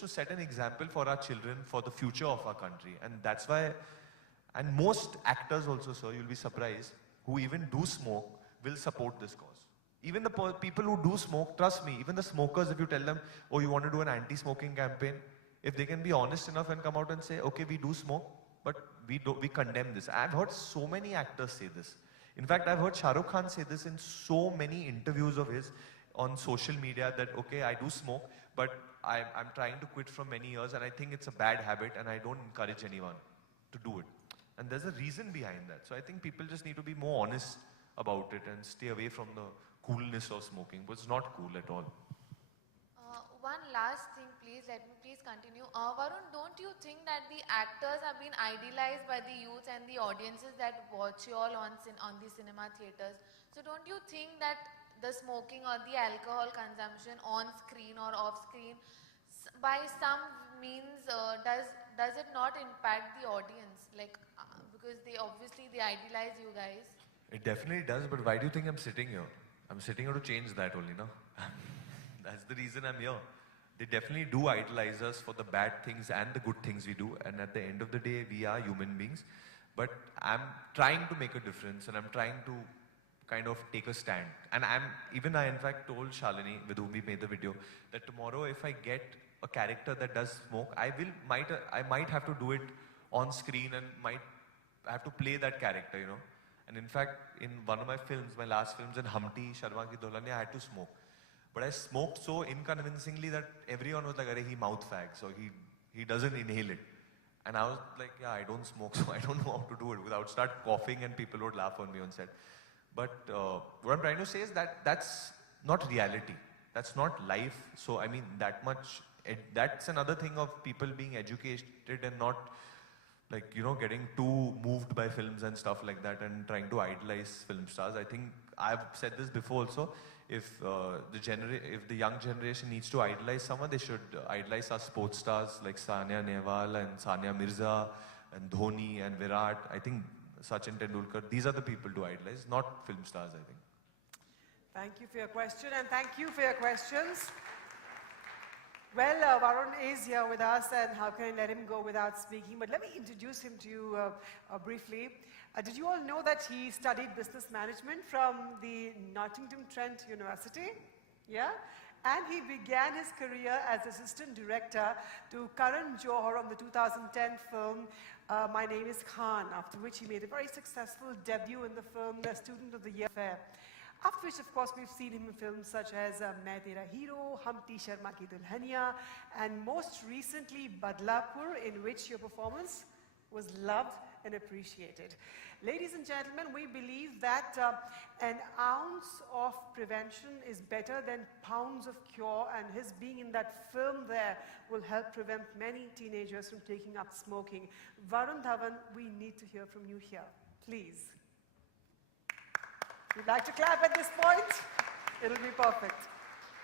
to set an example for our children, for the future of our country. And that's why, and most actors also, sir, you'll be surprised, who even do smoke, will support this cause. Even the people who do smoke, trust me, even the smokers, if you tell them, oh, you want to do an anti-smoking campaign, if they can be honest enough and come out and say, okay, we do smoke, but we condemn this. I've heard so many actors say this. In fact, I've heard Shah Rukh Khan say this in so many interviews of his on social media that, okay, I do smoke, but I'm trying to quit from many years and I think it's a bad habit and I don't encourage anyone to do it. And there's a reason behind that. So I think people just need to be more honest about it and stay away from the coolness of smoking, but it's not cool at all. One last thing, please, let me please continue. Varun, don't you think that the actors have been idealized by the youth and the audiences that watch you all on the cinema theaters? So don't you think that the smoking or the alcohol consumption on screen or off screen, by some means, does it not impact the audience? Like, because they idealize you guys. It definitely does, but why do you think I'm sitting here? I'm sitting here to change that only, no? That's the reason I'm here. They definitely do idolize us for the bad things and the good things we do. And at the end of the day, we are human beings. But I'm trying to make a difference and I'm trying to kind of take a stand. And I in fact told Shalini, with whom we made the video, that tomorrow if I get a character that does smoke, I might have to do it on screen and might have to play that character, you know. And in fact, in one of my films, my last films in Humpty, Sharma Ki Dulhania, I had to smoke. But I smoked so inconvincingly that everyone was like, "Arey, he mouth fags, so he doesn't inhale it." And I was like, yeah, I don't smoke, so I don't know how to do it. Without start coughing and people would laugh on me on set. But what I'm trying to say is that that's not reality. That's not life. So I mean, that's another thing of people being educated and not, like, you know, getting too moved by films and stuff like that and trying to idolize film stars. I think I've said this before also. If the young generation needs to idolize someone, they should idolize our sports stars like Sania Nehwal and Sania Mirza and Dhoni and Virat. I think Sachin Tendulkar, these are the people to idolize, not film stars, I think. Thank you for your question and thank you for your questions. Well, Varun is here with us, and how can I let him go without speaking? But let me introduce him to you briefly. Did you all know that he studied business management from the Nottingham Trent University? Yeah? And he began his career as assistant director to Karan Johar on the 2010 film My Name is Khan, after which he made a very successful debut in the film The Student of the Year Fair. After which, of course, we've seen him in films such as Main Tera Hero, Humpty Sharma Ki Dulhania, and most recently Badlapur, in which your performance was loved and appreciated. Ladies and gentlemen, we believe that an ounce of prevention is better than pounds of cure, and his being in that film there will help prevent many teenagers from taking up smoking. Varun, Dhawan, we need to hear from you here. Please. If you'd like to clap at this point, it'll be perfect.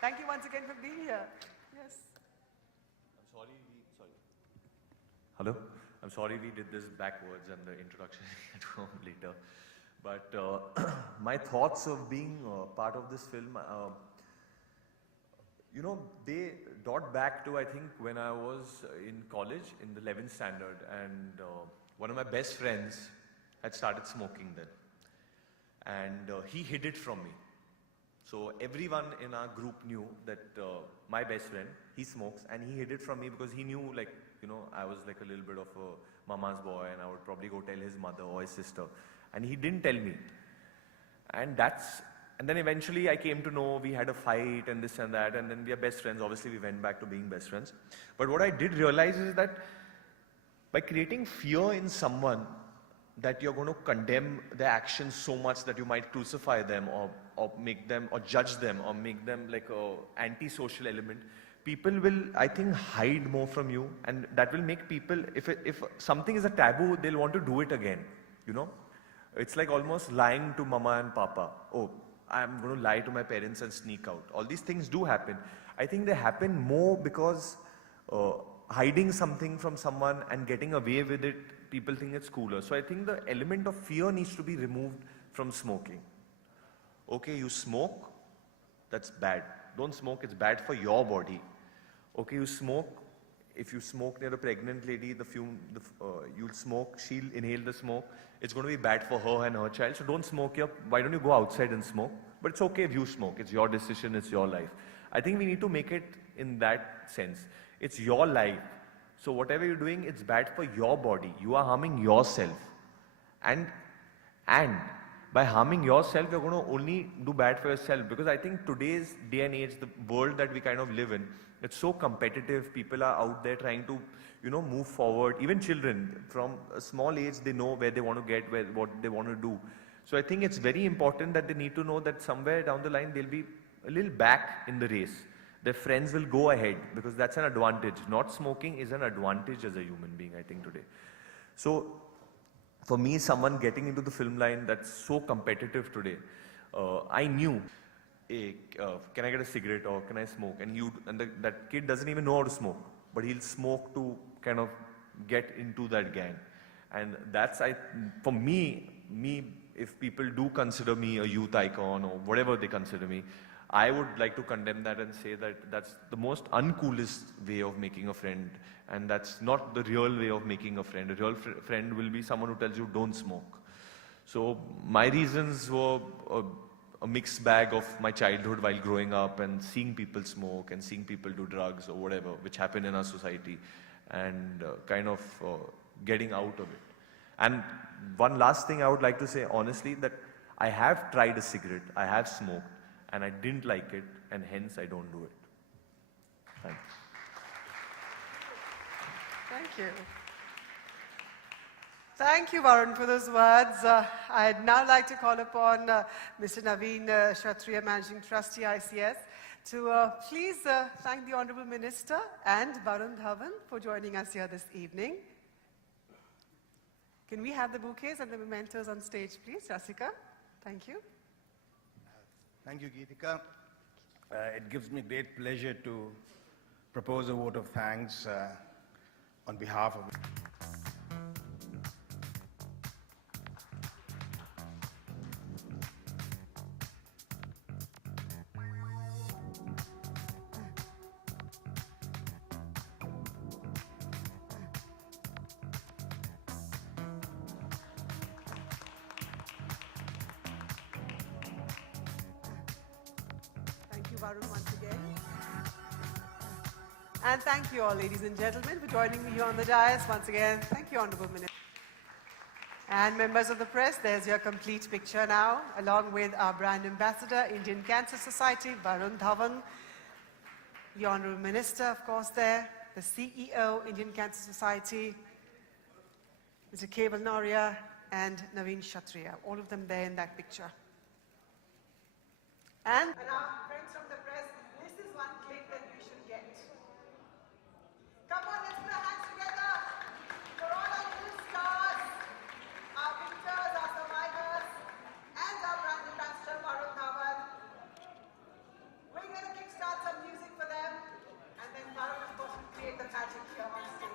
Thank you once again for being here. Yes. Sorry. Hello? I'm sorry we did this backwards and the introduction at home later. But my thoughts of being part of this film, you know, they dot back to, I think, when I was in college in the 11th standard, and one of my best friends had started smoking then. And he hid it from me. So everyone in our group knew that my best friend, he smokes, and he hid it from me because he knew, like, you know, I was like a little bit of a mama's boy and I would probably go tell his mother or his sister. And he didn't tell me. And then eventually I came to know we had a fight and this and that, and then we are best friends. Obviously we went back to being best friends. But what I did realize is that by creating fear in someone, that you're going to condemn their actions so much that you might crucify them or make them or judge them or make them like a anti-social element, people will, I think, hide more from you, and that will make people, if something is a taboo, they'll want to do it again, you know. It's like almost lying to mama and papa. Oh, I'm going to lie to my parents and sneak out. All these things do happen. I think they happen more because hiding something from someone and getting away with it, people think it's cooler. So I think the element of fear needs to be removed from smoking. Okay, you smoke, that's bad. Don't smoke, it's bad for your body. Okay, you smoke, if you smoke near a pregnant lady, you'll smoke, she'll inhale the smoke. It's going to be bad for her and her child. So don't smoke here. Why don't you go outside and smoke? But it's okay if you smoke. It's your decision. It's your life. I think we need to make it in that sense. It's your life. So whatever you're doing, it's bad for your body. You are harming yourself. And by harming yourself, you're going to only do bad for yourself. Because I think today's day and age, the world that we kind of live in, it's so competitive. People are out there trying to, move forward. Even children, from a small age, they know where they want to get, what they want to do. So I think it's very important that they need to know that somewhere down the line, they'll be a little back in the race. Their friends will go ahead because that's an advantage. Not smoking is an advantage as a human being, I think, today. So for me, someone getting into the film line that's so competitive today, I knew, hey, can I get a cigarette or can I smoke? And that kid doesn't even know how to smoke, but he'll smoke to kind of get into that gang. And that's, for me, if people do consider me a youth icon or whatever they consider me, I would like to condemn that and say that that's the most uncoolest way of making a friend, and that's not the real way of making a friend. A real friend will be someone who tells you don't smoke. So my reasons were a mixed bag of my childhood while growing up and seeing people smoke and seeing people do drugs or whatever, which happen in our society, and kind of getting out of it. And one last thing I would like to say honestly, that I have tried a cigarette, I have smoked, and I didn't like it, and hence I don't do it. Thanks. Thank you. Thank you, Varun, for those words. I'd now like to call upon Mr. Naveen Kshatriya, Managing Trustee, ICS, to please thank the Honorable Minister and Varun Dhawan for joining us here this evening. Can we have the bouquets and the mementos on stage, please? Rasika, thank you. Thank you, Geetika. It gives me great pleasure to propose a vote of thanks on behalf of... Thank you, Varun, once again. And thank you all, ladies and gentlemen, for joining me here on the dais. Once again, thank you, Honorable Minister. And members of the press, there's your complete picture now, along with our brand ambassador, Indian Cancer Society, Varun Dhawan, the Honorable Minister, of course, there, the CEO, Indian Cancer Society, Mr. Keval Noria, and Naveen Kshatriya, all of them there in that picture. And our friends from the press, this is one clip that you should get. Come on, let's put our hands together for all our new stars, our victors, our survivors, and our brand ambassador, Varun Dhawan. We're going to kickstart some music for them, and then Varun, of course, will create the magic here on stage.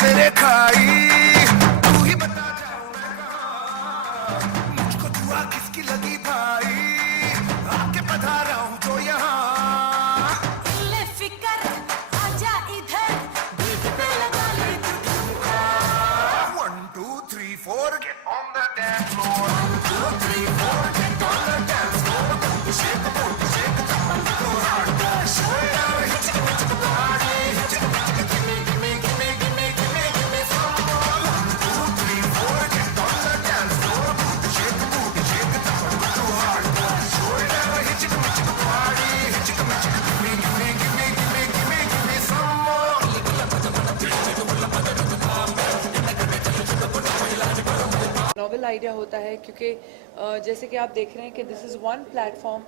मेरे खाई तू ही बता जाऊं मैं कहां मुझको दुआ किसकी लगी भाई आके पधारा हूं जो यहाँ ले फिकर आजा इधर बीट पे लगा ले तू ठुमका 1 2 3 4 get on the dance floor 1 2 3 4 get on the dance floor shake the boom shake the top go hard show it out hit the party hit the novel idea होता है क्योंकि जैसे कि आप देख रहे हैं कि दिस इज़ वन प्लेटफॉर्म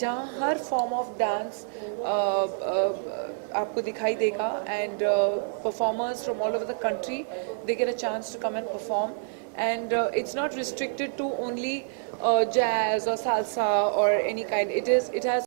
जहां हर फॉर्म ऑफ डांस आपको दिखाई देगा and performers from all over the country they get a chance to come and perform and it's not restricted to only jazz or salsa or any kind. It has